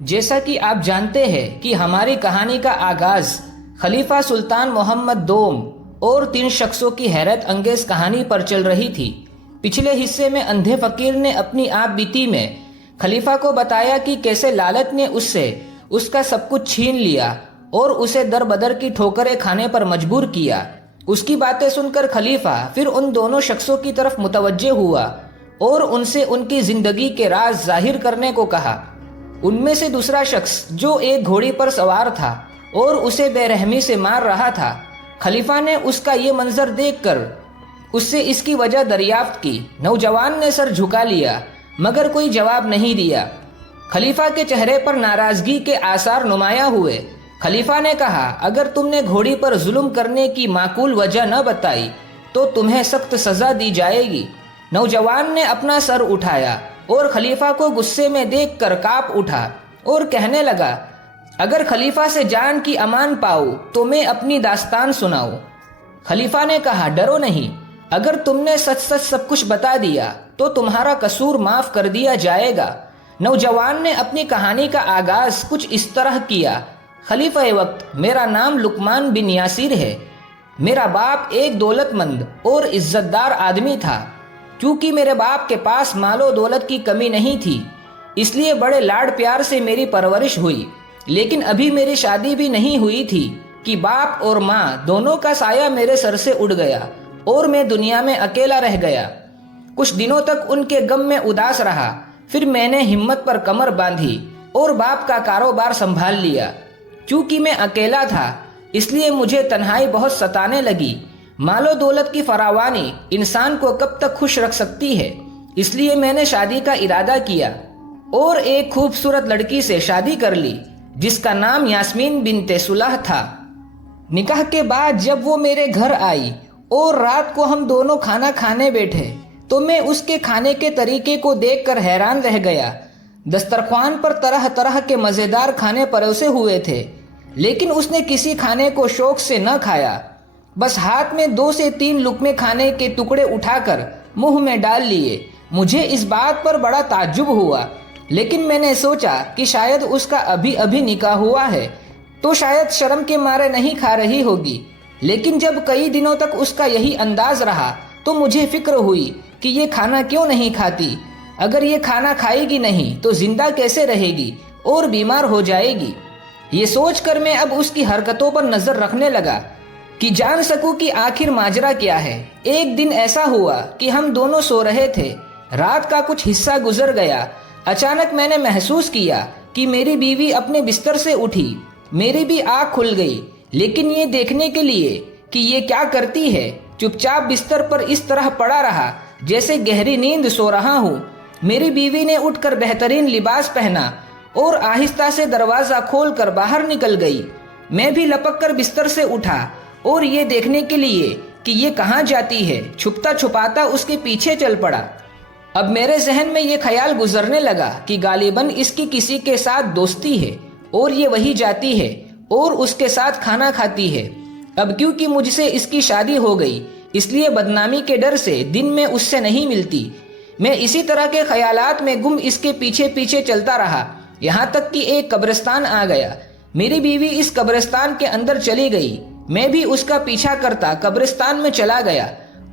جیسا کہ آپ جانتے ہیں کہ ہماری کہانی کا آغاز خلیفہ سلطان محمد دوم اور 3 شخصوں کی حیرت انگیز کہانی پر چل رہی تھی۔ پچھلے حصے میں اندھے فقیر نے اپنی آپ بیتی میں خلیفہ کو بتایا کہ کیسے لالچ نے اس سے اس کا سب کچھ چھین لیا اور اسے در بدر کی ٹھوکریں کھانے پر مجبور کیا۔ اس کی باتیں سن کر خلیفہ پھر ان دونوں شخصوں کی طرف متوجہ ہوا اور ان سے ان کی زندگی کے راز ظاہر کرنے کو کہا۔ ان میں سے دوسرا شخص جو ایک گھوڑی پر سوار تھا اور اسے بے رحمی سے مار رہا تھا، خلیفہ نے اس کا یہ منظر دیکھ کر اس سے اس کی وجہ دریافت کی۔ نوجوان نے سر جھکا لیا مگر کوئی جواب نہیں دیا۔ خلیفہ کے چہرے پر ناراضگی کے آثار نمایاں ہوئے۔ خلیفہ نے کہا، اگر تم نے گھوڑی پر ظلم کرنے کی معقول وجہ نہ بتائی تو تمہیں سخت سزا دی جائے گی۔ نوجوان نے اپنا سر اٹھایا اور خلیفہ کو غصے میں دیکھ کر کانپ اٹھا اور کہنے لگا، اگر خلیفہ سے جان کی امان پاؤ تو میں اپنی داستان سناؤں۔ خلیفہ نے کہا، ڈرو نہیں، اگر تم نے سچ سچ سب کچھ بتا دیا تو تمہارا قصور معاف کر دیا جائے گا۔ نوجوان نے اپنی کہانی کا آغاز کچھ اس طرح کیا، خلیفہ وقت، میرا نام لقمان بن یاسر ہے۔ میرا باپ ایک دولت مند اور عزت دار آدمی تھا۔ کیونکہ میرے باپ کے پاس مال و دولت کی کمی نہیں تھی، اس لیے بڑے لاڑ پیار سے میری پرورش ہوئی۔ لیکن ابھی میری شادی بھی نہیں ہوئی تھی کہ باپ اور ماں دونوں کا سایہ میرے سر سے اڑ گیا اور میں دنیا میں اکیلا رہ گیا۔ کچھ دنوں تک ان کے غم میں اداس رہا، پھر میں نے ہمت پر کمر باندھی اور باپ کا کاروبار سنبھال لیا۔ چونکہ میں اکیلا تھا اس لیے مجھے تنہائی بہت ستانے لگی۔ مال و دولت کی فراوانی انسان کو کب تک خوش رکھ سکتی ہے، اس لیے میں نے شادی کا ارادہ کیا اور ایک خوبصورت لڑکی سے شادی کر لی جس کا نام یاسمین بنت صلح تھا۔ نکاح کے بعد جب وہ میرے گھر آئی اور رات کو ہم دونوں کھانا کھانے بیٹھے تو میں اس کے کھانے کے طریقے کو دیکھ کر حیران رہ گیا۔ دسترخوان پر طرح طرح کے مزیدار کھانے پروسے ہوئے تھے، لیکن اس نے کسی کھانے کو شوق سے نہ کھایا، بس ہاتھ میں 2 سے 3 لقمے کھانے کے ٹکڑے اٹھا کر منہ میں ڈال لیے۔ مجھے اس بات پر بڑا تعجب ہوا، لیکن میں نے سوچا کہ شاید اس کا ابھی نکاح ہوا ہے تو شاید شرم کے مارے نہیں کھا رہی ہوگی۔ لیکن جب کئی دنوں تک اس کا یہی انداز رہا تو مجھے فکر ہوئی کہ یہ کھانا کیوں نہیں کھاتی۔ اگر یہ کھانا کھائے گی نہیں تو زندہ کیسے رہے گی اور بیمار ہو جائے گی۔ یہ سوچ کر میں اب اس کی حرکتوں پر نظر رکھنے لگا کہ جان سکوں کہ آخر ماجرا کیا ہے۔ ایک دن ایسا ہوا کہ ہم دونوں سو رہے تھے، رات کا کچھ حصہ گزر گیا۔ اچانک میں نے محسوس کیا کہ میری بیوی اپنے بستر سے اٹھی۔ میری بھی آنکھ کھل گئی، لیکن یہ دیکھنے کے لیے کہ یہ کیا کرتی ہے چپ چاپ بستر پر اس طرح پڑا رہا جیسے گہری نیند سو رہا ہوں۔ میری بیوی نے اٹھ کر بہترین لباس پہنا اور آہستہ سے دروازہ کھول کر باہر نکل گئی۔ میں بھی لپک کر بستر سے اٹھا اور یہ دیکھنے کے لیے کہ یہ کہاں جاتی ہے چھپتا چھپاتا اس کے پیچھے چل پڑا۔ اب میرے ذہن میں یہ خیال گزرنے لگا کہ غالباً اس کی کسی کے ساتھ دوستی ہے اور یہ وہی جاتی ہے اور اس کے ساتھ کھانا کھاتی ہے۔ اب کیونکہ مجھ سے اس کی شادی ہو گئی اس لیے بدنامی کے ڈر سے دن میں اس سے نہیں ملتی۔ میں اسی طرح کے خیالات میں گم اس کے پیچھے پیچھے چلتا رہا، یہاں تک کہ ایک قبرستان آ گیا۔ میری بیوی اس قبرستان کے اندر چلی گئی، میں بھی اس کا پیچھا کرتا قبرستان میں چلا گیا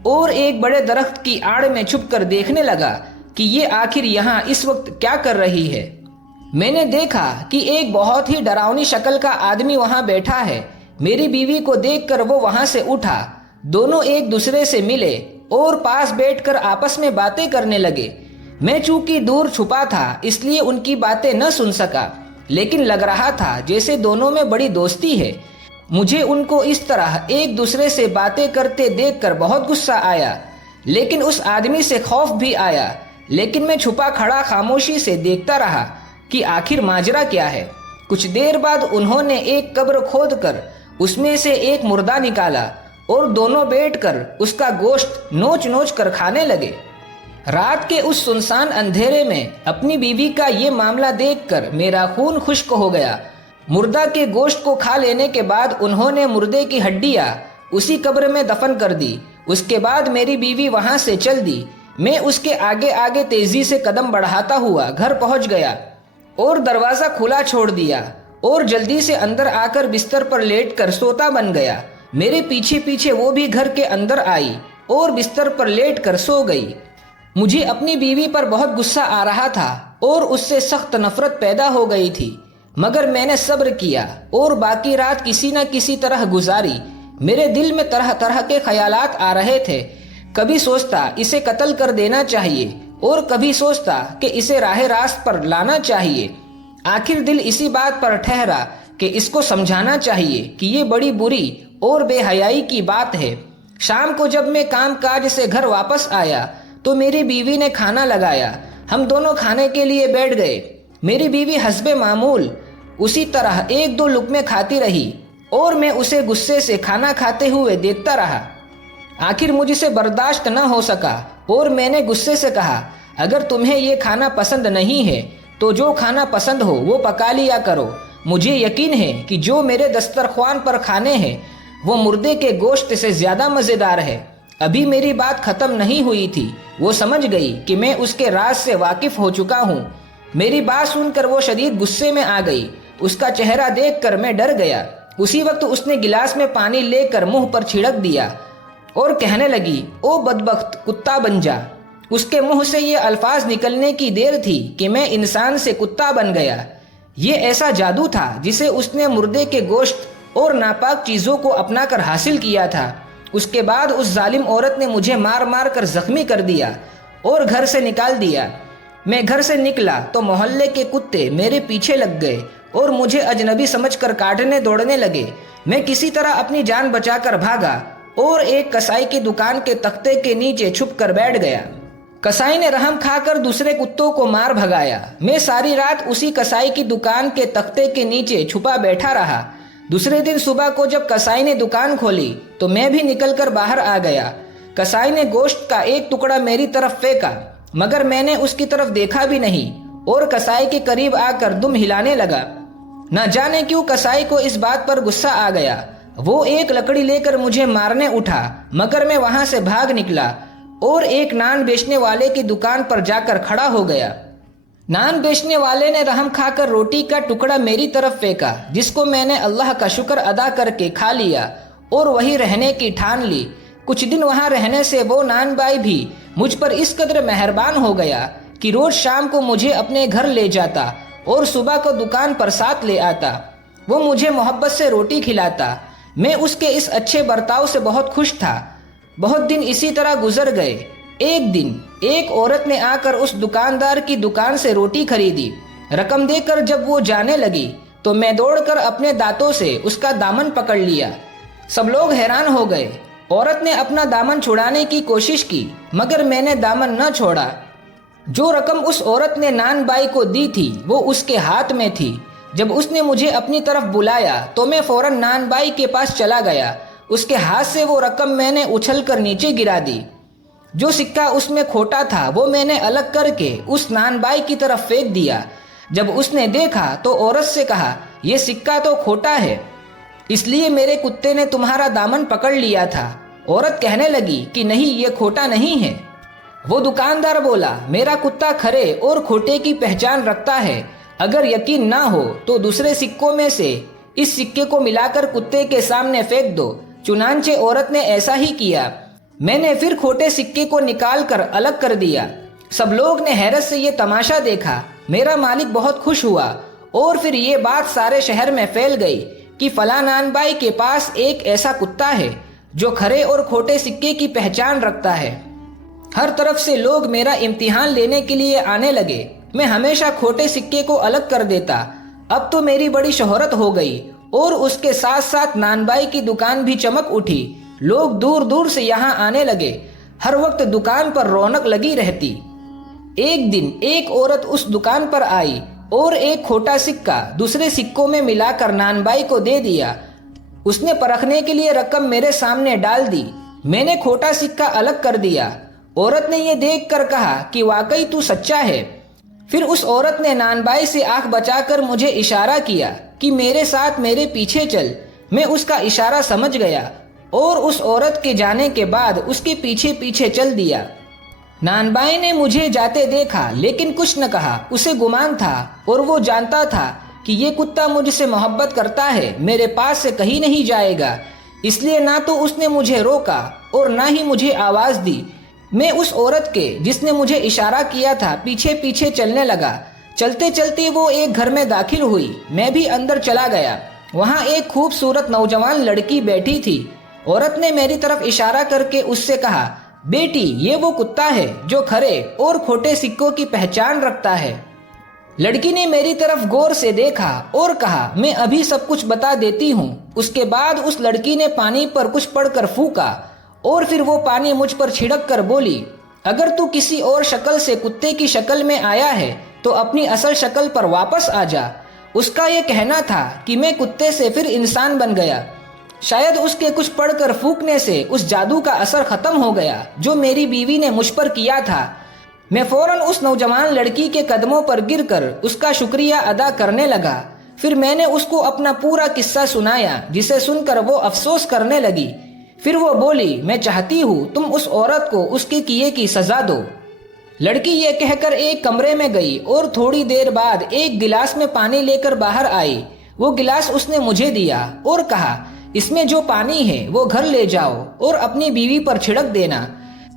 اور ایک بڑے درخت کی آڑ میں چھپ کر دیکھنے لگا کہ یہ آخر یہاں اس وقت کیا کر رہی ہے۔ میں نے دیکھا کہ ایک بہت ہی ڈراؤنی شکل کا آدمی وہاں بیٹھا ہے۔ میری بیوی کو دیکھ کر وہ وہاں سے اٹھا، دونوں ایک دوسرے سے ملے اور پاس بیٹھ کر آپس میں باتیں کرنے لگے۔ میں چونکہ دور چھپا تھا اس لیے ان کی باتیں نہ سن سکا، لیکن لگ رہا تھا جیسے دونوں میں بڑی دوستی ہے۔ مجھے ان کو اس طرح ایک دوسرے سے باتیں کرتے دیکھ کر بہت غصہ آیا، لیکن اس آدمی سے خوف بھی آیا۔ لیکن میں چھپا کھڑا خاموشی سے دیکھتا رہا کہ آخر ماجرا کیا ہے۔ کچھ دیر بعد انہوں نے ایک قبر کھود کر اس میں سے ایک مردہ نکالا اور دونوں بیٹھ کر اس کا گوشت نوچ نوچ کر کھانے لگے۔ رات کے اس سنسان اندھیرے میں اپنی بیوی کا یہ معاملہ دیکھ کر میرا خون خشک ہو گیا۔ مردہ کے گوشت کو کھا لینے کے بعد انہوں نے مردے کی ہڈیاں اسی قبر میں دفن کر دی۔ اس کے بعد میری بیوی وہاں سے چل دی۔ میں اس کے آگے آگے تیزی سے قدم بڑھاتا ہوا گھر پہنچ گیا اور دروازہ کھلا چھوڑ دیا اور جلدی سے اندر آ کر بستر پر لیٹ کر سوتا بن گیا۔ میرے پیچھے پیچھے وہ بھی گھر کے اندر آئی اور بستر پر لیٹ کر سو گئی۔ مجھے اپنی بیوی پر بہت غصہ آ رہا تھا اور اس سے سخت نفرت پیدا ہو گئی تھی، مگر میں نے صبر کیا اور باقی رات کسی نہ کسی طرح گزاری۔ میرے دل میں طرح طرح کے خیالات آ رہے تھے۔ کبھی سوچتا اسے قتل کر دینا چاہیے اور کبھی سوچتا کہ اسے راہ راست پر لانا چاہیے۔ آخر دل اسی بات پر ٹھہرا کہ اس کو سمجھانا چاہیے کہ یہ بڑی بری اور بے حیائی کی بات ہے۔ شام کو جب میں کام کاج سے گھر واپس آیا تو میری بیوی نے کھانا لگایا۔ ہم دونوں کھانے کے لیے بیٹھ گئے۔ میری بیوی حسب معمول اسی طرح ایک دو لقمے کھاتی رہی اور میں اسے غصے سے کھانا کھاتے ہوئے دیکھتا رہا۔ آخر مجھ سے برداشت نہ ہو سکا اور میں نے غصے سے کہا، اگر تمہیں یہ کھانا پسند نہیں ہے تو جو کھانا پسند ہو وہ پکا لیا کرو۔ مجھے یقین ہے کہ جو میرے دسترخوان پر کھانے ہیں وہ مردے کے گوشت سے زیادہ مزیدار ہے۔ ابھی میری بات ختم نہیں ہوئی تھی، وہ سمجھ گئی کہ میں اس کے راز سے واقف ہو چکا ہوں۔ میری بات سن کر وہ شدید غصے میں آ گئی۔ اس کا چہرہ دیکھ کر میں ڈر گیا۔ اسی وقت اس نے گلاس میں پانی لے کر منہ پر چھڑک دیا اور کہنے لگی، او بدبخت، کتا بن جا۔ اس کے منہ سے یہ الفاظ نکلنے کی دیر تھی کہ میں انسان سے کتا بن گیا۔ یہ ایسا جادو تھا جسے اس نے مردے کے گوشت اور ناپاک چیزوں کو اپنا کر حاصل کیا تھا۔ اس کے بعد اس ظالم عورت نے مجھے مار مار کر زخمی کر دیا اور گھر سے نکال دیا۔ میں گھر سے نکلا تو محلے کے کتے میرے پیچھے لگ گئے اور مجھے اجنبی سمجھ کر کاٹنے دوڑنے لگے۔ میں کسی طرح اپنی جان بچا کر بھاگا اور ایک کسائی کی دکان کے تختے کے نیچے چھپ کر بیٹھ گیا۔ کسائی نے رحم کھا کر دوسرے کتوں کو مار بھگایا۔ میں ساری رات اسی کسائی کی دکان کے تختے کے نیچے چھپا بیٹھا رہا۔ دوسرے دن صبح کو جب کسائی نے دکان کھولی تو میں بھی نکل کر باہر آ گیا۔ کسائی نے گوشت کا ایک ٹکڑا میری طرف پھینکا، مگر میں نے اس کی طرف دیکھا بھی نہیں اور کسائی کے قریب آ کر دم ہلانے لگا۔ نہ جانے کیوں کسائی کو اس بات پر غصہ آ گیا۔ وہ ایک لکڑی لے کر مجھے مارنے اٹھا، مگر میں وہاں سے بھاگ نکلا اور ایک نان بیچنے والے کی دکان پر جا کر کھڑا ہو گیا۔ نان بیچنے والے نے رحم کھا کر روٹی کا ٹکڑا میری طرف پھینکا، جس کو میں نے اللہ کا شکر ادا کر کے کھا لیا اور وہی رہنے کی ٹھان لی۔ کچھ دن وہاں رہنے سے وہ نان بائی بھی مجھ پر اس قدر مہربان ہو گیا کہ روز شام کو مجھے اپنے گھر لے جاتا اور صبح کو دکان پر ساتھ لے آتا۔ وہ مجھے محبت سے روٹی کھلاتا۔ میں اس کے اس اچھے برتاؤ سے بہت خوش تھا۔ بہت دن اسی طرح گزر گئے۔ ایک دن ایک عورت نے آ کر اس دکاندار کی دکان سے روٹی خریدی۔ رقم دے کر جب وہ جانے لگی تو میں دوڑ کر اپنے دانتوں سے اس کا دامن پکڑ لیا۔ سب لوگ حیران ہو گئے۔ عورت نے اپنا دامن چھڑانے کی کوشش کی، مگر میں نے دامن نہ چھوڑا۔ جو رقم اس عورت نے نان بائی کو دی تھی وہ اس کے ہاتھ میں تھی۔ جب اس نے مجھے اپنی طرف بلایا تو میں فوراً نان بائی کے پاس چلا گیا۔ اس کے ہاتھ سے وہ رقم میں نے اچھل کر نیچے گرا دی۔ جو سکہ اس میں کھوٹا تھا وہ میں نے الگ کر کے اس نان بائی کی طرف پھینک دیا۔ جب اس نے دیکھا تو عورت سے کہا، یہ سکہ تو کھوٹا ہے، اس لیے میرے کتے نے تمہارا دامن پکڑ لیا تھا۔ عورت کہنے لگی کہ نہیں، یہ کھوٹا نہیں ہے۔ وہ دکاندار بولا، میرا کتا کھرے اور کھوٹے کی پہچان رکھتا ہے۔ اگر یقین نہ ہو تو دوسرے سکوں میں سے اس سکے کو ملا کر کتے کے سامنے پھینک دو۔ چنانچہ عورت نے ایسا ہی کیا۔ میں نے پھر کھوٹے سکے کو نکال کر الگ کر دیا۔ سب لوگ نے حیرت سے یہ تماشا دیکھا۔ میرا مالک بہت خوش ہوا اور پھر یہ بات سارے شہر میں پھیل گئی کہ فلاں نان بائی کے پاس ایک ایسا کتا ہے جو کھرے اور کھوٹے سکے کی پہچان رکھتا ہے۔ ہر طرف سے لوگ میرا امتحان لینے کے لیے آنے لگے۔ میں ہمیشہ کھوٹے سکے کو الگ کر دیتا۔ اب تو میری بڑی شہرت ہو گئی اور اس کے ساتھ ساتھ نان بائی کی دکان بھی چمک اٹھی۔ لوگ دور دور سے یہاں آنے لگے۔ ہر وقت دکان پر رونق لگی رہتی۔ ایک دن ایک عورت اس دکان پر آئی اور ایک کھوٹا سکہ دوسرے سکوں میں ملا کر نان بائی کو دے دیا۔ اس نے پرکھنے کے لیے رقم میرے سامنے ڈال دی۔ میں نے کھوٹا سکہ الگ کر دیا۔ عورت نے یہ دیکھ کر کہا کہ واقعی تو سچا ہے۔ پھر اس عورت نے نان بائی سے آنکھ بچا کر مجھے اشارہ کیا کہ میرے ساتھ میرے پیچھے چل۔ میں اس کا اشارہ سمجھ گیا اور اس عورت کے جانے کے بعد اس کے پیچھے پیچھے چل دیا۔ نانبائی نے مجھے جاتے دیکھا لیکن کچھ نہ کہا. اسے گمان تھا اور وہ جانتا تھا کہ یہ کتا مجھ سے محبت کرتا ہے، میرے پاس سے کہیں نہیں جائے گا، اس لیے نہ تو اس نے مجھے روکا اور نہ ہی مجھے آواز دی. میں اس عورت کے جس نے مجھے اشارہ کیا تھا پیچھے پیچھے چلنے لگا. چلتے چلتے وہ ایک گھر میں داخل ہوئی. میں بھی اندر چلا گیا. وہاں ایک خوبصورت نوجوان لڑکی بیٹھی تھی. عورت نے میری طرف اشارہ کر کے اس سے کہا، بیٹی یہ وہ کتا ہے جو کھرے اور کھوٹے سکوں کی پہچان رکھتا ہے. لڑکی نے میری طرف غور سے دیکھا اور کہا، میں ابھی سب کچھ بتا دیتی ہوں. اس کے بعد اس لڑکی نے پانی پر کچھ پڑھ کر پھونکا اور پھر وہ پانی مجھ پر چھڑک کر بولی، اگر تو کسی اور شکل سے کتے کی شکل میں آیا ہے تو اپنی اصل شکل پر واپس آ جا. اس کا یہ کہنا تھا کہ میں کتے سے پھر انسان بن گیا. شاید اس کے کچھ پڑھ کر پھونکنے سے اس جادو کا اثر ختم ہو گیا جو میری بیوی نے مجھ پر کیا تھا. میں فوراً اس نوجوان لڑکی کے قدموں پر گر کر اس کا شکریہ ادا کرنے لگا. پھر میں نے اس کو اپنا پورا قصہ سنایا جسے سن کر وہ افسوس کرنے لگی. پھر وہ بولی، میں چاہتی ہوں تم اس عورت کو اس کے کیے کی سزا دو. لڑکی یہ کہہ کر ایک کمرے میں گئی اور تھوڑی دیر بعد ایک گلاس میں پانی لے کر باہر آئی. وہ گلاس اس نے مجھے دیا اور کہا، اس میں جو پانی ہے وہ گھر لے جاؤ اور اپنی بیوی پر چھڑک دینا.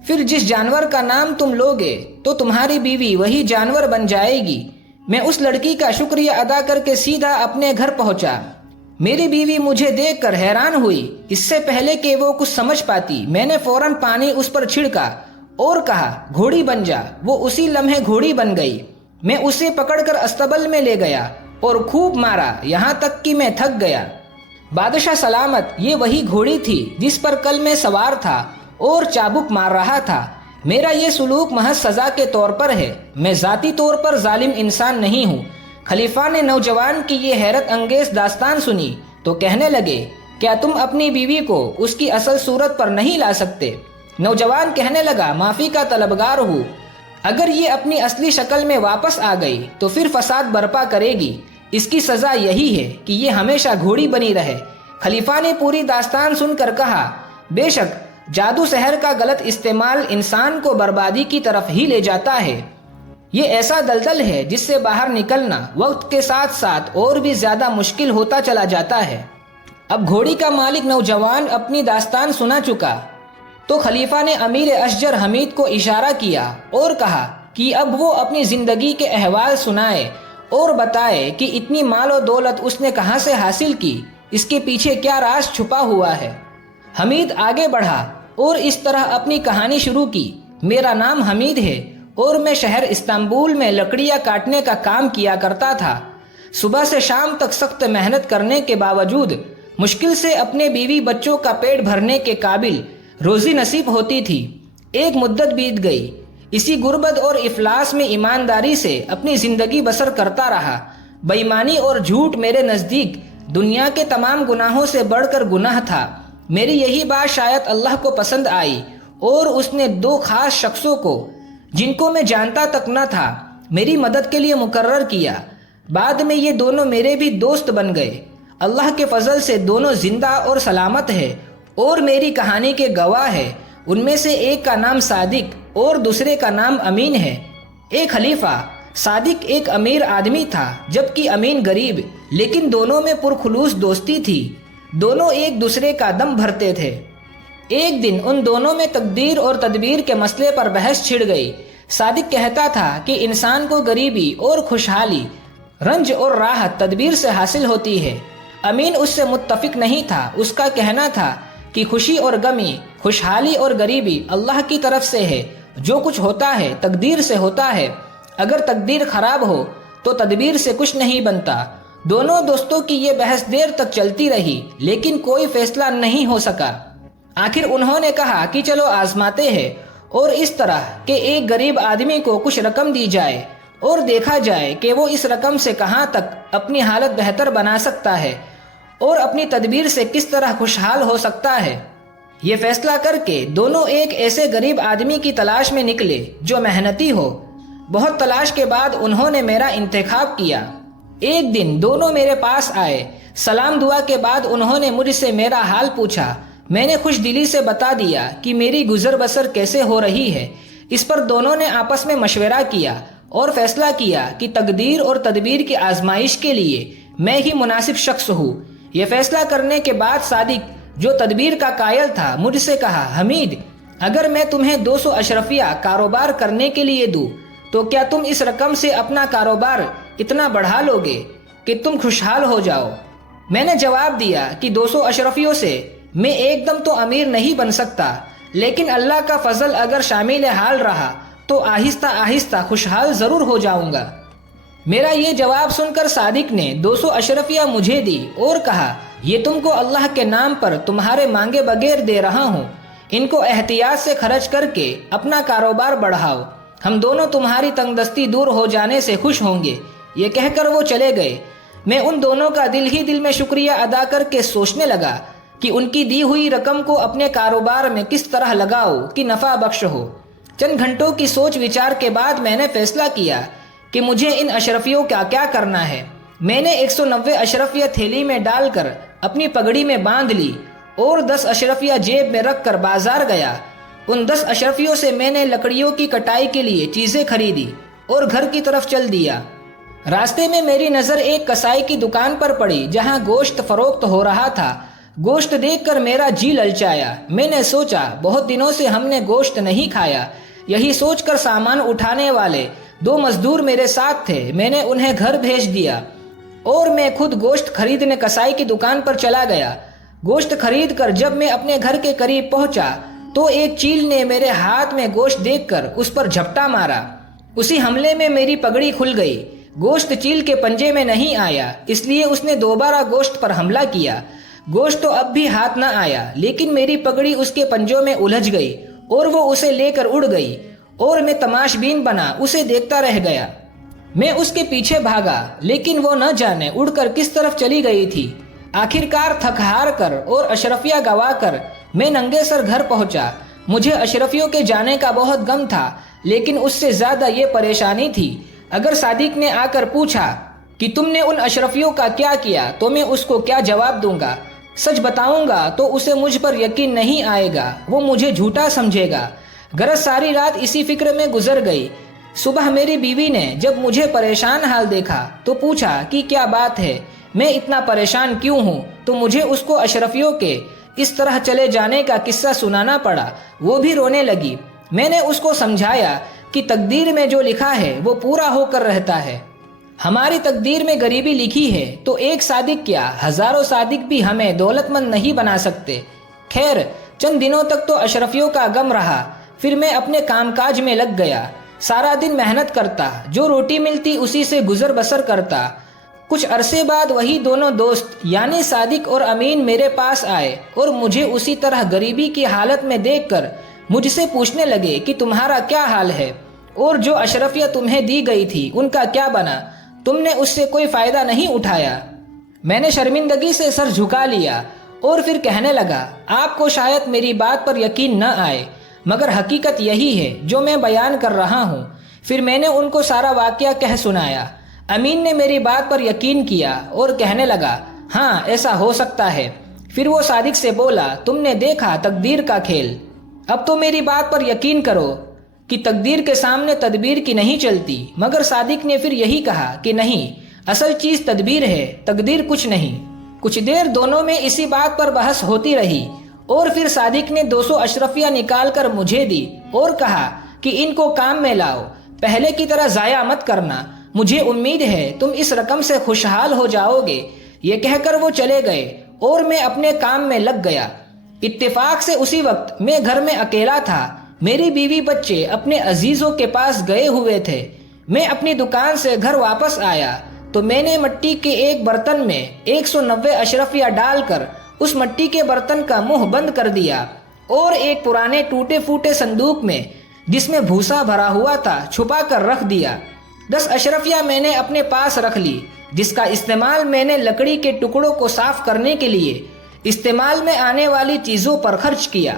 پھر جس جانور کا نام تم لوگے تو تمہاری بیوی وہی جانور بن جائے گی. میں اس لڑکی کا شکریہ ادا کر کے سیدھا اپنے گھر پہنچا. میری بیوی مجھے دیکھ کر حیران ہوئی. اس سے پہلے کہ وہ کچھ سمجھ پاتی میں نے فوراً پانی اس پر چھڑکا اور کہا، گھوڑی بن جا. وہ اسی لمحے گھوڑی بن گئی. میں اسے پکڑ کر استبل میں لے گیا اور خوب مارا یہاں تک کہ میں تھک گیا. بادشاہ سلامت، یہ وہی گھوڑی تھی جس پر کل میں سوار تھا اور چابک مار رہا تھا. میرا یہ سلوک محض سزا کے طور پر ہے. میں ذاتی طور پر ظالم انسان نہیں ہوں. خلیفہ نے نوجوان کی یہ حیرت انگیز داستان سنی تو کہنے لگے، کیا تم اپنی بیوی کو اس کی اصل صورت پر نہیں لا سکتے؟ نوجوان کہنے لگا، معافی کا طلبگار ہوں. اگر یہ اپنی اصلی شکل میں واپس آ گئی تو پھر فساد برپا کرے گی. اس کی سزا یہی ہے کہ یہ ہمیشہ گھوڑی بنی رہے. خلیفہ نے پوری داستان سن کر کہا، بے شک جادو سحر کا غلط استعمال انسان کو بربادی کی طرف ہی لے جاتا ہے. یہ ایسا دلدل ہے جس سے باہر نکلنا وقت کے ساتھ ساتھ اور بھی زیادہ مشکل ہوتا چلا جاتا ہے. اب گھوڑی کا مالک نوجوان اپنی داستان سنا چکا تو خلیفہ نے امیر اشجر حمید کو اشارہ کیا اور کہا کہ اب وہ اپنی زندگی کے احوال سنائے اور بتائے کہ اتنی مال و دولت اس نے کہاں سے حاصل کی، اس کے پیچھے کیا راز چھپا ہوا ہے. حمید آگے بڑھا اور اس طرح اپنی کہانی شروع کی. میرا نام حمید ہے اور میں شہر استنبول میں لکڑیاں کاٹنے کا کام کیا کرتا تھا. صبح سے شام تک سخت محنت کرنے کے باوجود مشکل سے اپنے بیوی بچوں کا پیٹ بھرنے کے قابل روزی نصیب ہوتی تھی. ایک مدت بیت گئی. اسی غربت اور افلاس میں ایمانداری سے اپنی زندگی بسر کرتا رہا. بے ایمانی اور جھوٹ میرے نزدیک دنیا کے تمام گناہوں سے بڑھ کر گناہ تھا. میری یہی بات شاید اللہ کو پسند آئی اور اس نے دو خاص شخصوں کو جن کو میں جانتا تک نہ تھا میری مدد کے لیے مقرر کیا. بعد میں یہ دونوں میرے بھی دوست بن گئے. اللہ کے فضل سے دونوں زندہ اور سلامت ہے اور میری کہانی کے گواہ ہے. ان میں سے ایک کا نام صادق اور دوسرے کا نام امین ہے. ایک خلیفہ صادق ایک امیر آدمی تھا جبکہ امین غریب، لیکن دونوں میں پرخلوص دوستی تھی. دونوں ایک دوسرے کا دم بھرتے تھے. ایک دن ان دونوں میں تقدیر اور تدبیر کے مسئلے پر بحث چھڑ گئی. صادق کہتا تھا کہ انسان کو غریبی اور خوشحالی، رنج اور راحت تدبیر سے حاصل ہوتی ہے. امین اس سے متفق نہیں تھا. اس کا کہنا تھا کہ خوشی اور غمی، خوشحالی اور غریبی اللہ کی طرف سے ہے. جو کچھ ہوتا ہے تقدیر سے ہوتا ہے. اگر تقدیر خراب ہو تو تدبیر سے کچھ نہیں بنتا. دونوں دوستوں کی یہ بحث دیر تک چلتی رہی لیکن کوئی فیصلہ نہیں ہو سکا. آخر انہوں نے کہا کہ چلو آزماتے ہیں اور اس طرح کہ ایک غریب آدمی کو کچھ رقم دی جائے اور دیکھا جائے کہ وہ اس رقم سے کہاں تک اپنی حالت بہتر بنا سکتا ہے اور اپنی تدبیر سے کس طرح خوشحال ہو سکتا ہے. یہ فیصلہ کر کے دونوں ایک ایسے غریب آدمی کی تلاش میں نکلے جو محنتی ہو. بہت تلاش کے بعد انہوں نے میرا انتخاب کیا. ایک دن دونوں میرے پاس آئے. سلام دعا کے بعد انہوں نے مجھ سے میرا حال پوچھا. میں نے خوش دلی سے بتا دیا کہ میری گزر بسر کیسے ہو رہی ہے. اس پر دونوں نے آپس میں مشورہ کیا اور فیصلہ کیا کہ تقدیر اور تدبیر کی آزمائش کے لیے میں ہی مناسب شخص ہوں۔ یہ فیصلہ کرنے کے بعد صادق، جو تدبیر کا قائل تھا، مجھ سے کہا، حمید، اگر میں تمہیں 200 اشرفیہ کاروبار کرنے کے لیے دوں تو کیا تم اس رقم سے اپنا کاروبار اتنا بڑھا لو گے کہ تم خوشحال ہو جاؤ؟ میں نے جواب دیا کہ 200 اشرفیوں سے میں ایک دم تو امیر نہیں بن سکتا، لیکن اللہ کا فضل اگر شامل حال رہا تو آہستہ آہستہ خوشحال ضرور ہو جاؤں گا۔ میرا یہ جواب سن کر صادق نے 200 اشرفیہ مجھے دی اور کہا، یہ تم کو اللہ کے نام پر تمہارے مانگے بغیر دے رہا ہوں، ان کو احتیاط سے خرچ کر کے اپنا کاروبار بڑھاؤ، ہم دونوں تمہاری تنگ دستی دور ہو جانے سے خوش ہوں گے۔ یہ کہہ کر وہ چلے گئے۔ میں ان دونوں کا دل ہی دل میں شکریہ ادا کر کے سوچنے لگا کہ ان کی دی ہوئی رقم کو اپنے کاروبار میں کس طرح لگاؤ کہ نفع بخش ہو۔ چند گھنٹوں کی سوچ وچار کے بعد میں نے فیصلہ کیا کہ مجھے ان اشرفیوں کا کیا کرنا ہے۔ میں نے 190 اشرفیہ تھیلی میں ڈال کر اپنی پگڑی میں باندھ لی اور 10 اشرفیہ جیب میں رکھ کر بازار گیا۔ ان 10 اشرفیوں سے میں نے لکڑیوں کی کٹائی کے لیے چیزیں خریدی اور گھر کی طرف چل دیا۔ راستے میں میری نظر ایک کسائی کی دکان پر پڑی جہاں گوشت فروخت ہو رہا تھا۔ گوشت دیکھ کر میرا جی للچایا۔ میں نے سوچا، بہت دنوں سے ہم نے گوشت نہیں کھایا۔ یہی سوچ کر سامان اٹھانے والے 2 مزدور میرے ساتھ تھے، میں نے انہیں گھر بھیج دیا اور میں خود گوشت خریدنے کسائی کی دکان پر چلا گیا۔ گوشت خرید کر جب میں اپنے گھر کے قریب پہنچا تو ایک چیل نے میرے ہاتھ میں گوشت دیکھ کر اس پر جھپٹا مارا۔ اسی حملے میں میری پگڑی کھل گئی۔ گوشت چیل کے پنجے میں نہیں آیا، اس لیے اس نے دوبارہ گوشت پر حملہ کیا۔ گوشت تو اب بھی ہاتھ نہ آیا، لیکن میری پگڑی اس کے پنجوں میں الجھ گئی اور وہ اسے لے کر اڑ گئی اور میں تماش بین بنا اسے دیکھتا رہ گیا۔ میں اس کے پیچھے بھاگا، لیکن وہ نہ جانے اڑ کر کس طرف چلی گئی تھی۔ آخرکار تھک ہار کر اور اشرفیہ گوا کر میں ننگے سر گھر پہنچا۔ مجھے اشرفیوں کے جانے کا بہت غم تھا، لیکن اس سے زیادہ یہ پریشانی تھی، اگر صادق نے آ کر پوچھا کہ تم نے ان اشرفیوں کا کیا کیا تو میں اس کو کیا جواب دوں گا؟ سچ بتاؤں گا تو اسے مجھ پر یقین نہیں آئے گا، وہ مجھے جھوٹا سمجھے گا۔ غرض ساری رات اسی فکر میں گزر گئی۔ صبح میری بیوی نے جب مجھے پریشان حال دیکھا تو پوچھا کہ کیا بات ہے، میں اتنا پریشان کیوں ہوں؟ تو مجھے اس کو اشرفیوں کے اس طرح چلے جانے کا قصہ سنانا پڑا۔ وہ بھی رونے لگی۔ میں نے اس کو سمجھایا کہ تقدیر میں جو لکھا ہے وہ پورا ہو کر رہتا ہے۔ ہماری تقدیر میں غریبی لکھی ہے تو ایک صادق کیا، ہزاروں صادق بھی ہمیں دولت مند نہیں بنا سکتے۔ خیر، چند دنوں تک تو اشرفیوں کا غم رہا، پھر میں اپنے کام کاج میں لگ گیا۔ سارا دن محنت کرتا، جو روٹی ملتی اسی سے گزر بسر کرتا۔ کچھ عرصے بعد وہی دونوں دوست یعنی صادق اور امین میرے پاس آئے اور مجھے اسی طرح غریبی کی حالت میں دیکھ کر مجھ سے پوچھنے لگے کہ تمہارا کیا حال ہے اور جو اشرفیہ تمہیں دی گئی تھی ان کا کیا بنا؟ تم نے اس سے کوئی فائدہ نہیں اٹھایا؟ میں نے شرمندگی سے سر جھکا لیا اور پھر کہنے لگا، آپ کو شاید میری بات پر یقین نہ آئے، مگر حقیقت یہی ہے جو میں بیان کر رہا ہوں۔ پھر میں نے ان کو سارا واقعہ کہہ سنایا۔ امین نے میری بات پر یقین کیا اور کہنے لگا، ہاں ایسا ہو سکتا ہے۔ پھر وہ صادق سے بولا، تم نے دیکھا تقدیر کا کھیل، اب تو میری بات پر یقین کرو کہ تقدیر کے سامنے تدبیر کی نہیں چلتی۔ مگر صادق نے پھر یہی کہا کہ نہیں، اصل چیز تدبیر ہے، تقدیر کچھ نہیں۔ کچھ دیر دونوں میں اسی بات پر بحث ہوتی رہی اور پھر صادق نے 200 اشرفیہ نکال کر مجھے دی اور کہا کہ ان کو کام میں لاؤ، پہلے کی طرح ضائع مت کرنا، مجھے امید ہے تم اس رقم سے خوشحال ہو جاؤ گے۔ یہ کہہ کر وہ چلے گئے اور میں اپنے کام میں لگ گیا۔ اتفاق سے اسی وقت میں گھر میں اکیلا تھا۔ میری بیوی بچے اپنے عزیزوں کے پاس گئے ہوئے تھے۔ میں اپنی دکان سے گھر واپس آیا تو میں نے مٹی کے ایک برتن میں 190 اشرفیہ ڈال کر اس مٹی کے برتن کا منہ بند کر دیا اور ایک پرانے ٹوٹے پھوٹے صندوق میں جس میں بھوسا بھرا ہوا تھا چھپا کر رکھ دیا۔ 10 اشرفیہ میں نے اپنے پاس رکھ لی، جس کا استعمال میں نے لکڑی کے ٹکڑوں کو صاف کرنے کے لیے استعمال میں آنے والی چیزوں پر خرچ کیا۔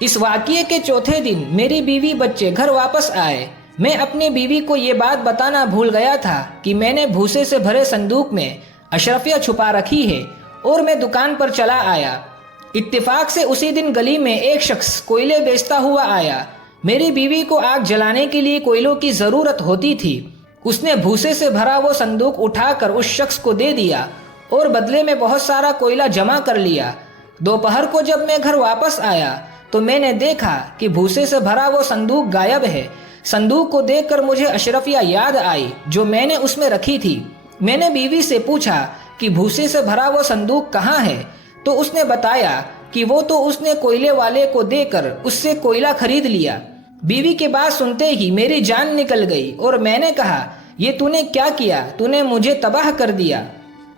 اس واقعے کے چوتھے دن میری بیوی بچے گھر واپس آئے۔ میں اپنی بیوی کو یہ بات بتانا بھول گیا تھا کہ میں نے بھوسے سے بھرے صندوق میں اشرفیہ چھپا رکھی ہے اور میں دکان پر چلا آیا۔ اتفاق سے اسی دن گلی میں ایک شخص کوئلے بیچتا ہوا آیا۔ میری بیوی کو آگ جلانے کے لیے کوئلوں کی ضرورت ہوتی تھی۔ اس نے بھوسے سے بھرا وہ صندوق اٹھا کر اس شخص کو دے دیا اور بدلے میں بہت سارا کوئلہ جمع کر لیا۔ دوپہر کو جب میں گھر واپس آیا تو میں نے دیکھا کہ بھوسے سے بھرا وہ صندوق غائب ہے۔ صندوق کو دیکھ کر مجھے اشرفیہ یاد آئی جو میں نے اس میں رکھی تھی۔ میں نے بیوی سے پوچھا کہ بھوسے سے بھرا وہ صندوق کہاں ہے، تو اس نے بتایا کہ وہ تو اس نے کوئلے والے کو دے کر اس سے کوئلہ خرید لیا۔ بیوی کی بات سنتے ہی میری جان نکل گئی اور میں نے کہا، یہ تو نے کیا کیا؟ تو نے مجھے تباہ کر دیا۔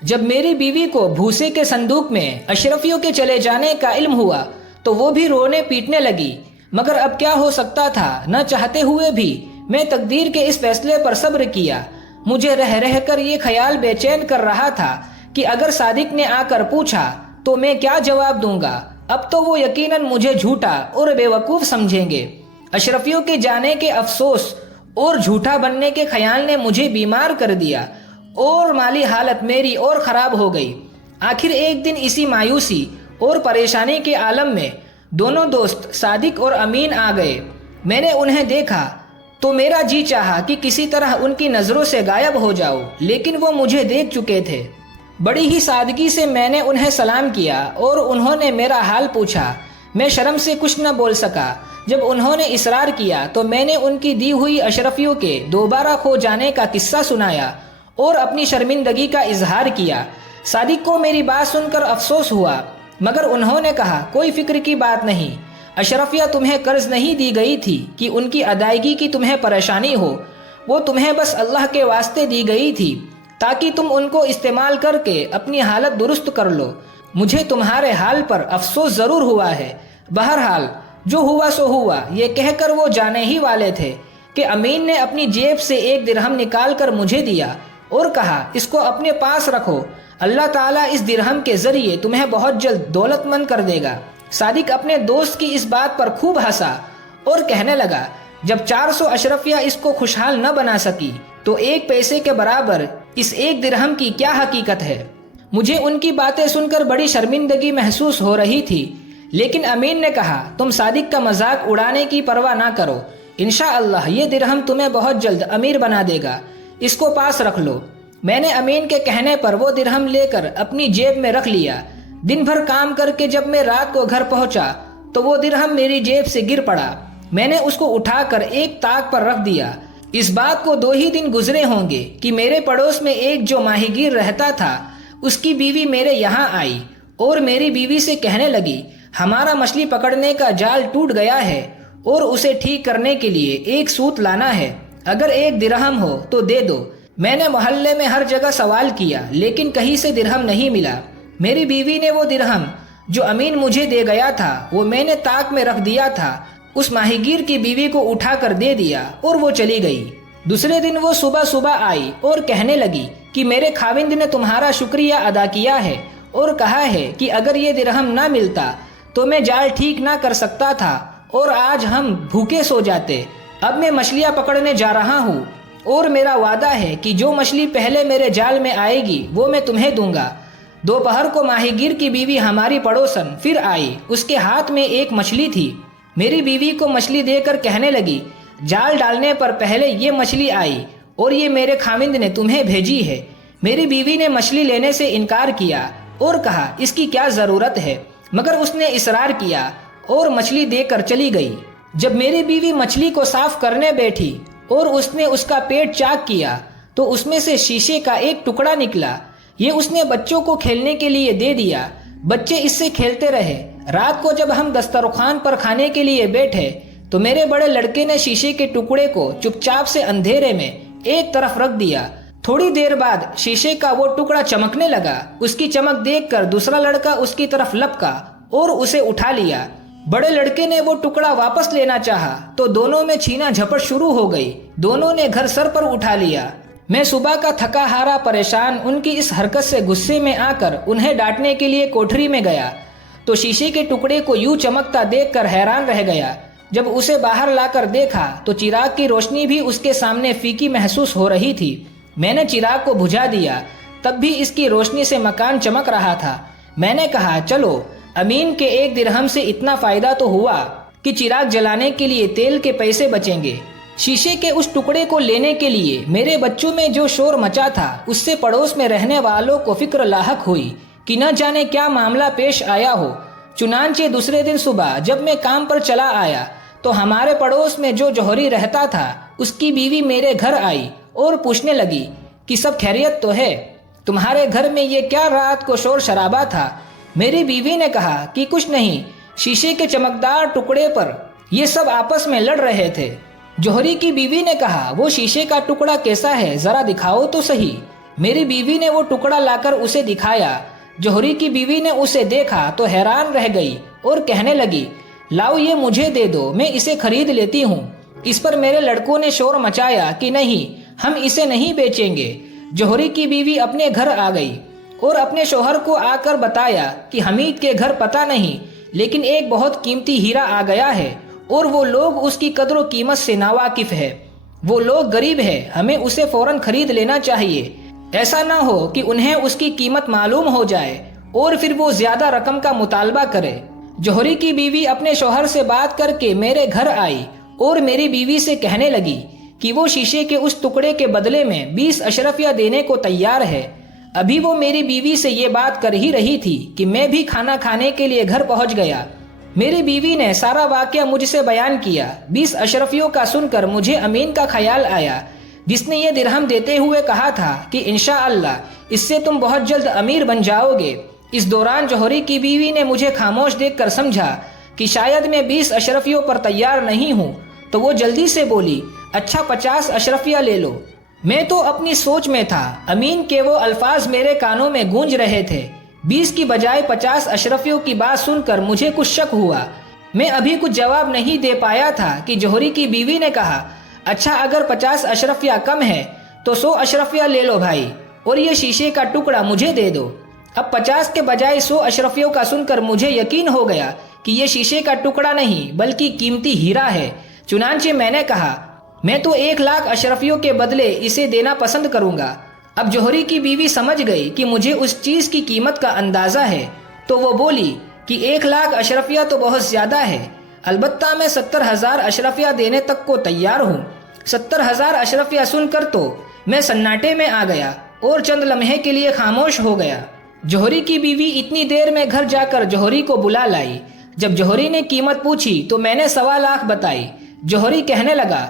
جب میری بیوی کو بھوسے کے صندوق میں اشرفیوں کے چلے جانے کا علم ہوا تو وہ بھی رونے پیٹنے لگی، مگر اب کیا ہو سکتا تھا؟ نہ چاہتے ہوئے بھی میں تقدیر کے اس فیصلے پر صبر کیا۔ مجھے رہ رہ کر یہ خیال بے چین کر رہا تھا کہ اگر صادق نے آ کر پوچھا تو میں کیا جواب دوں گا۔ اب تو وہ یقیناً مجھے جھوٹا اور بے وقوف سمجھیں گے۔ اشرفیوں کے جانے کے افسوس اور جھوٹا بننے کے خیال نے مجھے بیمار کر دیا اور مالی حالت میری اور خراب ہو گئی۔ آخر ایک دن اسی مایوسی اور پریشانی کے عالم میں دونوں دوست صادق اور امین آ گئے۔ میں نے انہیں دیکھا تو میرا جی چاہا کہ کسی طرح ان کی نظروں سے غائب ہو جاؤ، لیکن وہ مجھے دیکھ چکے تھے۔ بڑی ہی سادگی سے میں نے انہیں سلام کیا اور انہوں نے میرا حال پوچھا۔ میں شرم سے کچھ نہ بول سکا۔ جب انہوں نے اصرار کیا تو میں نے ان کی دی ہوئی اشرفیوں کے دوبارہ کھو جانے کا قصہ سنایا اور اپنی شرمندگی کا اظہار کیا۔ صادق کو میری بات سن کر افسوس ہوا، مگر انہوں نے کہا، کوئی فکر کی بات نہیں، اشرفیہ تمہیں قرض نہیں دی گئی تھی کہ ان کی ادائیگی کی تمہیں پریشانی ہو، وہ تمہیں بس اللہ کے واسطے دی گئی تھی تاکہ تم ان کو استعمال کر کے اپنی حالت درست کر لو۔ مجھے تمہارے حال پر افسوس ضرور ہوا ہے، بہرحال جو ہوا سو ہوا۔ یہ کہہ کر وہ جانے ہی والے تھے کہ امین نے اپنی جیب سے 1 درہم نکال کر مجھے دیا اور کہا، اس کو اپنے پاس رکھو، اللہ تعالیٰ اس درہم کے ذریعے تمہیں بہت جلد دولت مند کر دے گا۔ صادق اپنے دوست کی اس بات پر خوب ہنسا اور کہنے لگا، جب 400 اشرفیہ اس کو خوشحال نہ بنا سکی تو 1 پیسے کے برابر اس 1 درہم کی کیا حقیقت ہے؟ مجھے ان کی باتیں سن کر بڑی شرمندگی محسوس ہو رہی تھی، لیکن امین نے کہا، تم صادق کا مذاق اڑانے کی پرواہ نہ کرو، انشاءاللہ یہ درہم تمہیں بہت جلد امیر بنا دے گا، اس کو پاس رکھ لو۔ میں نے امین کے کہنے پر وہ درہم لے کر اپنی جیب میں رکھ لیا۔ دن بھر کام کر کے جب میں رات کو گھر پہنچا تو وہ درہم میری جیب سے گر پڑا۔ میں نے اس کو اٹھا کر ایک طاق پر رکھ دیا۔ اس بات کو 2 ہی دن گزرے ہوں گے کہ میرے پڑوس میں ایک جو ماہی گیر رہتا تھا، اس کی بیوی میرے یہاں آئی اور میری بیوی سے کہنے لگی، ہمارا مچھلی پکڑنے کا جال ٹوٹ گیا ہے اور اسے ٹھیک کرنے کے لیے 1 سوت لانا ہے، اگر 1 درہم ہو تو دے دو۔ میں نے محلے میں ہر جگہ سوال کیا لیکن کہیں سے درہم نہیں ملا۔ میری بیوی نے وہ درہم جو امین مجھے دے گیا تھا وہ میں نے طاق میں رکھ دیا تھا، اس ماہی گیر کی بیوی کو اٹھا کر دے دیا اور وہ چلی گئی۔ دوسرے دن وہ صبح آئی اور کہنے لگی کہ میرے خاوند نے تمہارا شکریہ ادا کیا ہے اور کہا ہے کہ اگر یہ درہم نہ ملتا تو میں جال ٹھیک نہ کر سکتا تھا اور آج ہم بھوکے سو جاتے۔ اب میں مچھلیاں پکڑنے جا رہا ہوں اور میرا وعدہ ہے کہ جو مچھلی پہلے میرے جال میں آئے گی وہ میں تمہیں دوں گا۔ دوپہر کو ماہی گیر کی بیوی ہماری پڑوسن پھر آئی، اس کے ہاتھ میں ایک مچھلی تھی۔ میری بیوی کو مچھلی دے کر کہنے لگی، جال ڈالنے پر پہلے یہ مچھلی آئی اور یہ میرے خاوند نے تمہیں بھیجی ہے۔ میری بیوی نے مچھلی لینے سے انکار کیا اور کہا، اس کی کیا ضرورت ہے، مگر اس نے اصرار کیا اور مچھلی دے کر چلی گئی۔ جب میری بیوی مچھلی کو صاف کرنے بیٹھی اور اس نے اس کا پیٹ چاک کیا تو اس میں سے شیشے کا ایک ٹکڑا نکلا۔ یہ اس نے بچوں کو کھیلنے کے لیے دے دیا۔ بچے اس سے کھیلتے رہے۔ رات کو جب ہم دسترخوان پر کھانے کے لیے بیٹھے تو میرے بڑے لڑکے نے شیشے کے ٹکڑے کو چپ چاپ سے اندھیرے میں ایک طرف رکھ دیا۔ تھوڑی دیر بعد شیشے کا وہ ٹکڑا چمکنے لگا۔ اس کی چمک دیکھ کر دوسرا لڑکا اس کی طرف لپکا اور اسے اٹھا لیا۔ بڑے لڑکے نے وہ ٹکڑا واپس لینا چاہا تو دونوں میں چھینا جھپٹ شروع ہو گئی۔ دونوں نے گھر سر پر اٹھا لیا۔ میں صبح کا تھکا ہارا پریشان ان کی اس حرکت سے غصے میں آ کر انہیں ڈانٹنے کے لیے کوٹھری میں گیا تو شیشے کے ٹکڑے کو یوں چمکتا دیکھ کر حیران رہ گیا۔ جب اسے باہر لا کر دیکھا تو چراغ کی روشنی بھی اس کے سامنے پھیکی محسوس ہو رہی تھی۔ میں نے چراغ کو بجھا دیا، تب بھی اس کی روشنی سے مکان چمک رہا تھا۔ میں نے کہا، چلو امین کے 1 درہم سے اتنا فائدہ تو ہوا۔ کہ چراغ جلانے کے لیے تیل کے پیسے بچیں گے۔ شیشے کے اس ٹکڑے کو لینے کے لیے میرے بچوں میں جو شور مچا تھا اس سے پڑوس میں رہنے والوں کو فکر لاحق ہوئی کہ نہ جانے کیا معاملہ پیش آیا ہو۔ چنانچہ دوسرے دن صبح جب میں کام پر چلا آیا تو ہمارے پڑوس میں جو جوہری رہتا تھا اس کی بیوی میرے گھر آئی اور پوچھنے لگی کہ سب خیریت تو ہے؟ تمہارے گھر میں یہ کیا رات کو شور شرابہ تھا؟ میری بیوی نے کہا کہ کچھ نہیں، شیشے کے چمکدار ٹکڑے پر یہ سب آپس میں لڑ رہے تھے۔ جوہری کی بیوی نے کہا وہ شیشے کا ٹکڑا کیسا ہے، ذرا دکھاؤ تو صحیح۔ میری بیوی نے وہ ٹکڑا لا کر اسے دکھایا۔ جوہری کی بیوی نے اسے دیکھا تو حیران رہ گئی اور کہنے لگی لاؤ یہ مجھے دے دو، میں اسے خرید لیتی ہوں۔ اس پر میرے لڑکوں نے شور مچایا کہ نہیں، ہم اسے نہیں بیچیں گے۔ جوہری کی بیوی اپنے گھر آ گئی اور اپنے شوہر کو آ کر بتایا کہ حمید کے گھر پتہ نہیں، لیکن ایک بہت قیمتی ہیرا آ گیا ہے اور وہ لوگ اس کی قدر و قیمت سے ناواقف ہے۔ وہ لوگ غریب ہے، ہمیں اسے فوراً خرید لینا چاہیے، ایسا نہ ہو کہ انہیں اس کی قیمت معلوم ہو جائے اور پھر وہ زیادہ رقم کا مطالبہ کرے۔ جوہری کی بیوی اپنے شوہر سے بات کر کے میرے گھر آئی اور میری بیوی سے کہنے لگی کہ وہ شیشے کے اس ٹکڑے کے بدلے میں 20 اشرفیہ دینے کو تیار ہے۔ ابھی وہ میری بیوی سے یہ بات کر ہی رہی تھی کہ میں بھی کھانا کھانے کے لیے گھر پہنچ گیا۔ میری بیوی نے سارا واقعہ مجھ سے بیان کیا۔ 20 اشرفیوں کا سن کر مجھے امین کا خیال آیا جس نے یہ درہم دیتے ہوئے کہا تھا کہ انشاءاللہ اس سے تم بہت جلد امیر بن جاؤ گے۔ اس دوران جوہری کی بیوی نے مجھے خاموش دیکھ کر سمجھا کہ شاید میں 20 اشرفیوں پر تیار نہیں ہوں، تو وہ جلدی سے بولی اچھا 50 اشرفیہ لے لو۔ میں تو اپنی سوچ میں تھا، امین کے وہ الفاظ میرے کانوں میں گونج رہے تھے۔ 20 کی بجائے 50 اشرفیوں کی بات سن کر مجھے کچھ شک ہوا۔ میں ابھی کچھ جواب نہیں دے پایا تھا کہ جوہری کی بیوی نے کہا اچھا اگر 50 اشرفیہ کم ہے تو 100 اشرفیہ لے لو بھائی، اور یہ شیشے کا ٹکڑا مجھے دے دو۔ اب 50 کے بجائے 100 اشرفیوں کا سن کر مجھے یقین ہو گیا کہ یہ شیشے کا ٹکڑا نہیں بلکہ قیمتی ہیرا ہے۔ چنانچہ میں نے کہا میں تو 1 لاکھ اشرفیوں کے بدلے اسے دینا پسند کروں گا۔ اب جوہری کی بیوی سمجھ گئی کہ مجھے اس چیز کی قیمت کا اندازہ ہے، تو وہ بولی کہ 1 لاکھ اشرفیہ تو بہت زیادہ ہے، البتہ میں 70,000 اشرفیہ دینے تک کو تیار ہوں۔ 70,000 اشرفیہ سن کر تو میں سناٹے میں آ گیا اور چند لمحے کے لیے خاموش ہو گیا۔ جوہری کی بیوی اتنی دیر میں گھر جا کر جوہری کو بلا لائی۔ جب جوہری نے قیمت پوچھی تو میں نے 1.25 لاکھ بتائی۔ جوہری کہنے لگا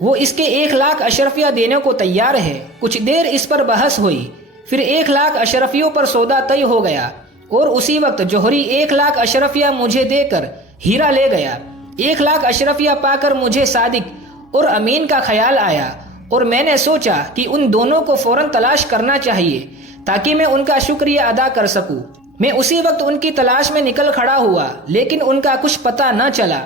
وہ اس کے 1 لاکھ اشرفیہ دینے کو تیار ہے۔ کچھ دیر اس پر بحث ہوئی، پھر 1 لاکھ اشرفیوں پر سودا طے ہو گیا اور اسی وقت جوہری 1 لاکھ اشرفیہ مجھے دے کر ہیرا لے گیا۔ 1 لاکھ اشرفیہ پا کر مجھے صادق اور امین کا خیال آیا اور میں نے سوچا کہ ان دونوں کو فوراً تلاش کرنا چاہیے تاکہ میں ان کا شکریہ ادا کر سکوں۔ میں اسی وقت ان کی تلاش میں نکل کھڑا ہوا، لیکن ان کا کچھ پتہ نہ چلا۔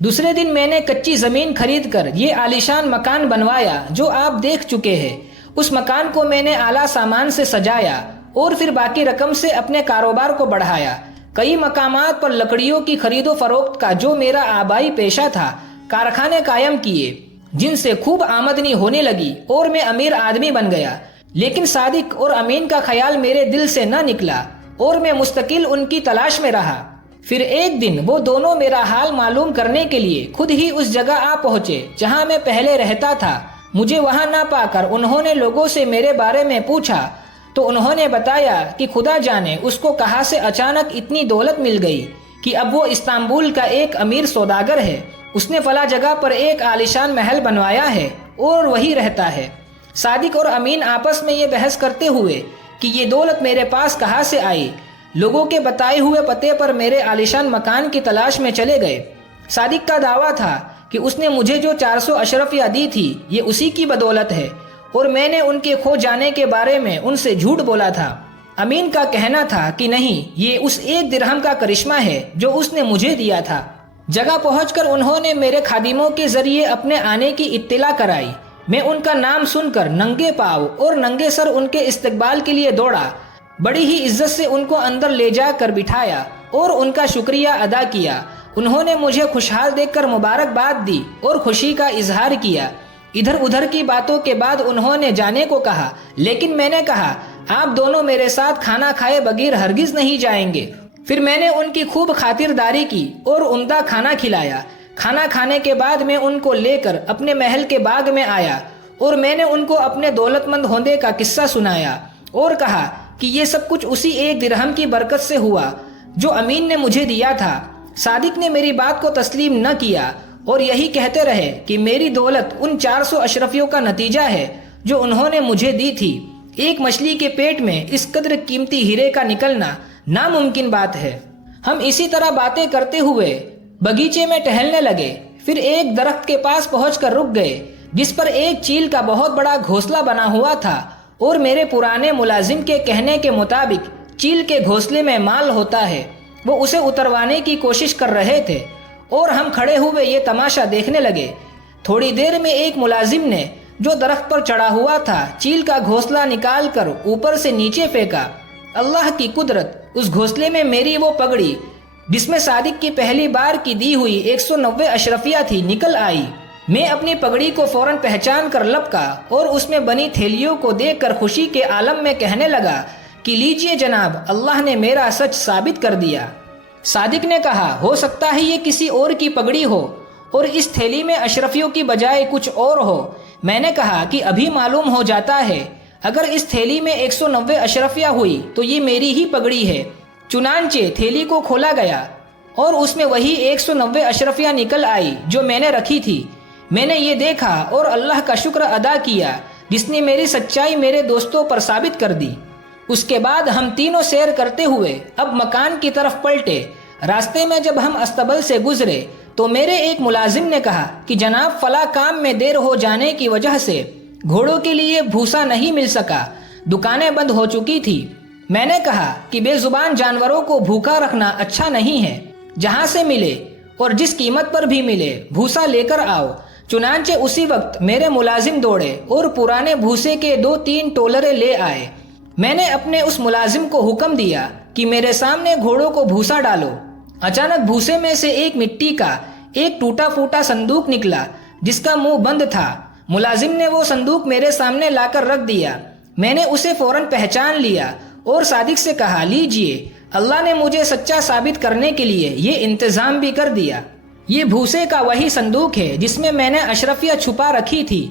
دوسرے دن میں نے کچی زمین خرید کر یہ عالیشان مکان بنوایا جو آپ دیکھ چکے ہیں۔ اس مکان کو میں نے اعلیٰ سامان سے سجایا اور پھر باقی رقم سے اپنے کاروبار کو بڑھایا۔ کئی مقامات پر لکڑیوں کی خرید و فروخت کا جو میرا آبائی پیشہ تھا، کارخانے قائم کیے جن سے خوب آمدنی ہونے لگی اور میں امیر آدمی بن گیا۔ لیکن صادق اور امین کا خیال میرے دل سے نہ نکلا اور میں مستقل ان کی تلاش میں رہا۔ پھر ایک دن وہ دونوں میرا حال معلوم کرنے کے لیے خود ہی اس جگہ آ پہنچے جہاں میں پہلے رہتا تھا۔ مجھے وہاں نہ پا کر انہوں نے لوگوں سے میرے بارے میں پوچھا تو انہوں نے بتایا کہ خدا جانے اس کو کہاں سے اچانک اتنی دولت مل گئی کہ اب وہ استنبول کا ایک امیر سوداگر ہے۔ اس نے فلاں جگہ پر ایک عالیشان محل بنوایا ہے اور وہی رہتا ہے۔ صادق اور امین آپس میں یہ بحث کرتے ہوئے کہ یہ دولت میرے پاس کہاں سے آئی، لوگوں کے بتائے ہوئے پتے پر میرے عالیشان مکان کی تلاش میں چلے گئے۔ صادق کا دعویٰ تھا کہ اس نے مجھے جو 400 اشرفیہ دی تھی یہ اسی کی بدولت ہے اور میں نے ان کے کھو جانے کے بارے میں ان سے جھوٹ بولا تھا۔ امین کا کہنا تھا کہ نہیں، یہ اس 1 درہم کا کرشمہ ہے جو اس نے مجھے دیا تھا۔ جگہ پہنچ کر انہوں نے میرے خادموں کے ذریعے اپنے آنے کی اطلاع کرائی۔ میں ان کا نام سن کر ننگے پاؤں اور ننگے سر ان کے استقبال کے لیے دوڑا۔ بڑی ہی عزت سے ان کو اندر لے جا کر بٹھایا اور ان کا شکریہ ادا کیا۔ انہوں نے مجھے خوشحال دیکھ کر مبارکباد دی اور خوشی کا اظہار کیا۔ ادھر ادھر کی باتوں کے بعد انہوں نے جانے کو کہا، لیکن میں نے کہا آپ دونوں میرے ساتھ کھانا کھائے بغیر ہرگز نہیں جائیں گے۔ پھر میں نے ان کی خوب خاطرداری کی اور عمدہ کھانا کھلایا۔ کھانا کھانے کے بعد میں ان کو لے کر اپنے محل کے باغ میں آیا اور میں نے ان کو اپنے دولت مند ہونے کا قصہ سنایا اور کہا کہ یہ سب کچھ اسی 1 درہم کی برکت سے ہوا جو امین نے مجھے دیا تھا۔ صادق نے میری بات کو تسلیم نہ کیا اور یہی کہتے رہے کہ میری دولت ان 400 اشرفیوں کا نتیجہ ہے جو انہوں نے مجھے دی تھی۔ ایک مچھلی کے پیٹ میں اس قدر قیمتی ہیرے کا نکلنا ناممکن بات ہے۔ ہم اسی طرح باتیں کرتے ہوئے باغیچے میں ٹہلنے لگے، پھر ایک درخت کے پاس پہنچ کر رک گئے جس پر ایک چیل کا بہت بڑا گھونسلہ بنا ہوا تھا اور میرے پرانے ملازم کے کہنے کے مطابق چیل کے گھونسلے میں مال ہوتا ہے۔ وہ اسے اتروانے کی کوشش کر رہے تھے اور ہم کھڑے ہوئے یہ تماشا دیکھنے لگے۔ تھوڑی دیر میں ایک ملازم نے جو درخت پر چڑھا ہوا تھا چیل کا گھونسلہ نکال کر اوپر سے نیچے پھینکا۔ اللہ کی قدرت، اس گھونسلے میں میری وہ پگڑی جس میں صادق کی پہلی بار کی دی ہوئی 190 اشرفیہ تھی نکل آئی۔ میں اپنی پگڑی کو فوراً پہچان کر لپکا اور اس میں بنی تھیلیوں کو دیکھ کر خوشی کے عالم میں کہنے لگا کہ لیجئے جناب، اللہ نے میرا سچ ثابت کر دیا۔ صادق نے کہا، ہو سکتا ہے یہ کسی اور کی پگڑی ہو اور اس تھیلی میں اشرفیوں کی بجائے کچھ اور ہو۔ میں نے کہا کہ ابھی معلوم ہو جاتا ہے، اگر اس تھیلی میں 190 اشرفیہ ہوئی تو یہ میری ہی پگڑی ہے۔ چنانچہ تھیلی کو کھولا گیا اور اس میں وہی 190 اشرفیہ نکل آئی جو میں نے رکھی تھی۔ میں نے یہ دیکھا اور اللہ کا شکر ادا کیا جس نے میری سچائی میرے دوستوں پر ثابت کر دی۔ اس کے بعد ہم تینوں سیر کرتے ہوئے اب مکان کی طرف پلٹے۔ راستے میں جب ہم استبل سے گزرے تو میرے ایک ملازم نے کہا کہ جناب، فلاں کام میں دیر ہو جانے کی وجہ سے گھوڑوں کے لیے بھوسا نہیں مل سکا، دکانیں بند ہو چکی تھی۔ میں نے کہا کہ بے زبان جانوروں کو بھوکا رکھنا اچھا نہیں ہے، جہاں سے ملے اور جس قیمت پر بھی ملے بھوسا لے کر آؤ۔ چنانچہ اسی وقت میرے ملازم دوڑے اور پرانے بھوسے کے 2-3 ٹولرے لے آئے۔ میں نے اپنے اس ملازم کو حکم دیا کہ میرے سامنے گھوڑوں کو بھوسا ڈالو۔ اچانک بھوسے میں سے ایک مٹی کا ایک ٹوٹا پھوٹا صندوق نکلا جس کا منہ بند تھا۔ ملازم نے وہ صندوق میرے سامنے لا کر رکھ دیا۔ میں نے اسے فوراً پہچان لیا اور صادق سے کہا، لیجئے، اللہ نے مجھے سچا ثابت کرنے کے لیے یہ انتظام بھی کر دیا۔ یہ بھوسے کا وہی صندوق ہے جس میں میں نے اشرفیہ چھپا رکھی تھی۔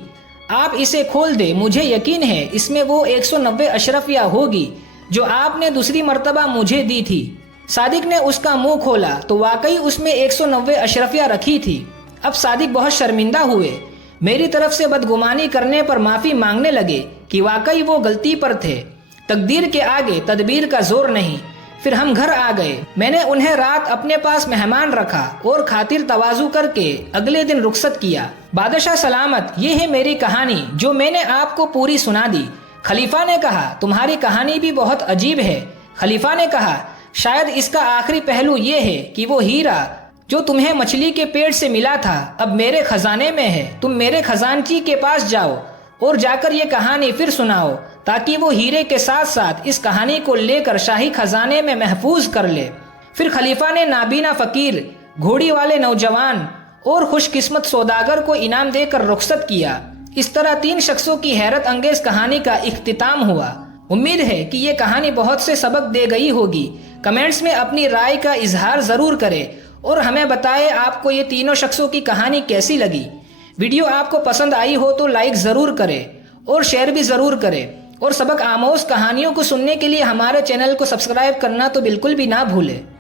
آپ اسے کھول دیں، مجھے یقین ہے اس میں وہ 190 اشرفیہ ہوگی جو آپ نے دوسری مرتبہ مجھے دی تھی۔ صادق نے اس کا منہ کھولا تو واقعی اس میں 190 اشرفیہ رکھی تھی۔ اب صادق بہت شرمندہ ہوئے، میری طرف سے بدگمانی کرنے پر معافی مانگنے لگے کہ واقعی وہ غلطی پر تھے، تقدیر کے آگے تدبیر کا زور نہیں۔ پھر ہم گھر آ گئے۔ میں نے انہیں رات اپنے پاس مہمان رکھا اور خاطر تواضع کر کے اگلے دن رخصت کیا۔ بادشاہ سلامت، یہ ہے میری کہانی جو میں نے آپ کو پوری سنا دی۔ خلیفہ نے کہا، تمہاری کہانی بھی بہت عجیب ہے۔ خلیفہ نے کہا، شاید اس کا آخری پہلو یہ ہے کہ وہ ہیرا جو تمہیں مچھلی کے پیٹ سے ملا تھا اب میرے خزانے میں ہے۔ تم میرے خزانچی کے پاس جاؤ اور جا کر یہ کہانی پھر سناؤ تاکہ وہ ہیرے کے ساتھ ساتھ اس کہانی کو لے کر شاہی خزانے میں محفوظ کر لے۔ پھر خلیفہ نے نابینا فقیر، گھوڑی والے نوجوان اور خوش قسمت سوداگر کو انعام دے کر رخصت کیا۔ اس طرح 3 شخصوں کی حیرت انگیز کہانی کا اختتام ہوا۔ امید ہے کہ یہ کہانی بہت سے سبق دے گئی ہوگی۔ کمنٹس میں اپنی رائے کا اظہار ضرور کریں اور ہمیں بتائیں آپ کو یہ تینوں شخصوں کی کہانی کیسی لگی۔ ویڈیو آپ کو پسند آئی ہو تو لائک ضرور کریں اور شیئر بھی ضرور کریں، اور سبق آموز کہانیوں کو سننے کے لیے ہمارے چینل کو سبسکرائب کرنا تو بالکل بھی نہ بھولیں۔